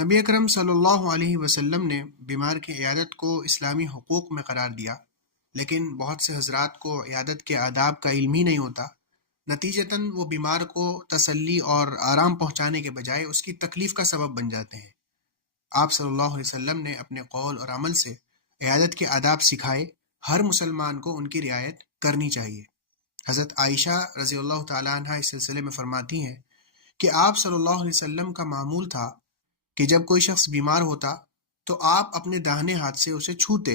نبی اکرم صلی اللہ علیہ وسلم نے بیمار کی عیادت کو اسلامی حقوق میں قرار دیا، لیکن بہت سے حضرات کو عیادت کے آداب کا علم ہی نہیں ہوتا۔ نتیجتاً وہ بیمار کو تسلی اور آرام پہنچانے کے بجائے اس کی تکلیف کا سبب بن جاتے ہیں۔ آپ صلی اللہ علیہ وسلم نے اپنے قول اور عمل سے عیادت کے آداب سکھائے، ہر مسلمان کو ان کی رعایت کرنی چاہیے۔ حضرت عائشہ رضی اللہ تعالیٰ عنہ اس سلسلے میں فرماتی ہیں کہ آپ صلی اللہ علیہ وسلم کا معمول تھا کہ جب کوئی شخص بیمار ہوتا تو آپ اپنے داہنے ہاتھ سے اسے چھوتے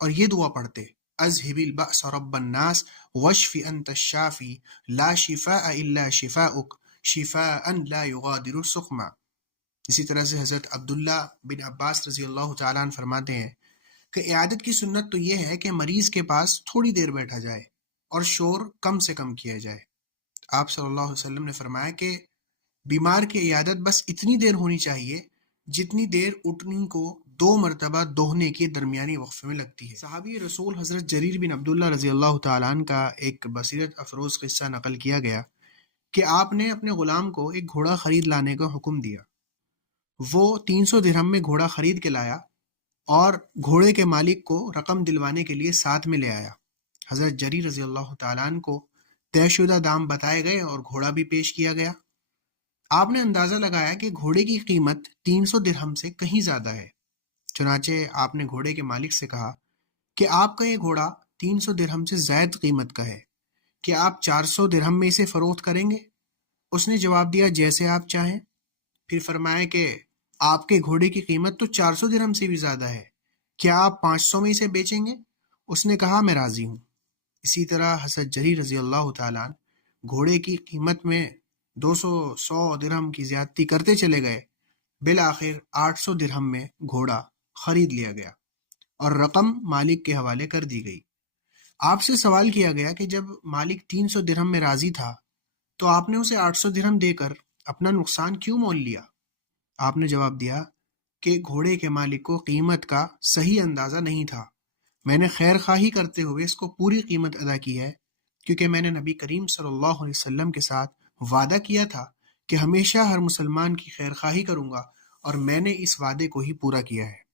اور یہ دعا پڑھتے: اذهب البأس رب الناس واشف انت الشافی لا شفاء الا شفاؤک شفاء لا یغادر سقما۔ اسی طرح سے حضرت عبداللہ بن عباس رضی اللہ تعالیٰ عنہ فرماتے ہیں کہ عیادت کی سنت تو یہ ہے کہ مریض کے پاس تھوڑی دیر بیٹھا جائے اور شور کم سے کم کیا جائے۔ آپ صلی اللہ علیہ وسلم نے فرمایا کہ بیمار کی عیادت بس اتنی دیر ہونی چاہیے جتنی دیر اٹھنی کو 2 مرتبہ دوہنے کے درمیانی وقفے میں لگتی ہے۔ صحابی رسول حضرت جریر بن عبداللہ رضی اللہ تعالیٰ عنہ کا ایک بصیرت افروز قصہ نقل کیا گیا کہ آپ نے اپنے غلام کو ایک گھوڑا خرید لانے کا حکم دیا۔ وہ 300 درہم میں گھوڑا خرید کے لایا اور گھوڑے کے مالک کو رقم دلوانے کے لیے ساتھ میں لے آیا۔ حضرت جریر رضی اللہ تعالیٰ عنہ کو طے شدہ دام بتائے گئے اور گھوڑا بھی پیش کیا گیا۔ آپ نے اندازہ لگایا کہ گھوڑے کی قیمت 300 درہم سے کہیں زیادہ ہے۔ چنانچہ آپ نے گھوڑے کے مالک سے کہا کہ آپ کا یہ گھوڑا 300 درہم سے زائد قیمت کا ہے، کیا آپ 400 درہم میں اسے فروخت کریں گے؟ اس نے جواب دیا جیسے آپ چاہیں۔ پھر فرمایا کہ آپ کے گھوڑے کی قیمت تو 400 درہم سے بھی زیادہ ہے، کیا آپ 500 میں اسے بیچیں گے؟ اس نے کہا میں راضی ہوں۔ اسی طرح حضرت جریر رضی اللہ تعالیٰ عنہ گھوڑے کی قیمت میں 100 درہم کی زیادتی کرتے چلے گئے۔ بالآخر 800 درہم میں گھوڑا خرید لیا گیا اور رقم مالک کے حوالے کر دی گئی۔ آپ سے سوال کیا گیا کہ جب مالک 300 درہم میں راضی تھا تو آپ نے اسے 800 درہم دے کر اپنا نقصان کیوں مول لیا؟ آپ نے جواب دیا کہ گھوڑے کے مالک کو قیمت کا صحیح اندازہ نہیں تھا، میں نے خیر خواہی کرتے ہوئے اس کو پوری قیمت ادا کی ہے، کیونکہ میں نے نبی کریم صلی اللہ علیہ وسلم کے ساتھ وعدہ کیا تھا کہ ہمیشہ ہر مسلمان کی خیر خواہی کروں گا، اور میں نے اس وعدے کو ہی پورا کیا ہے۔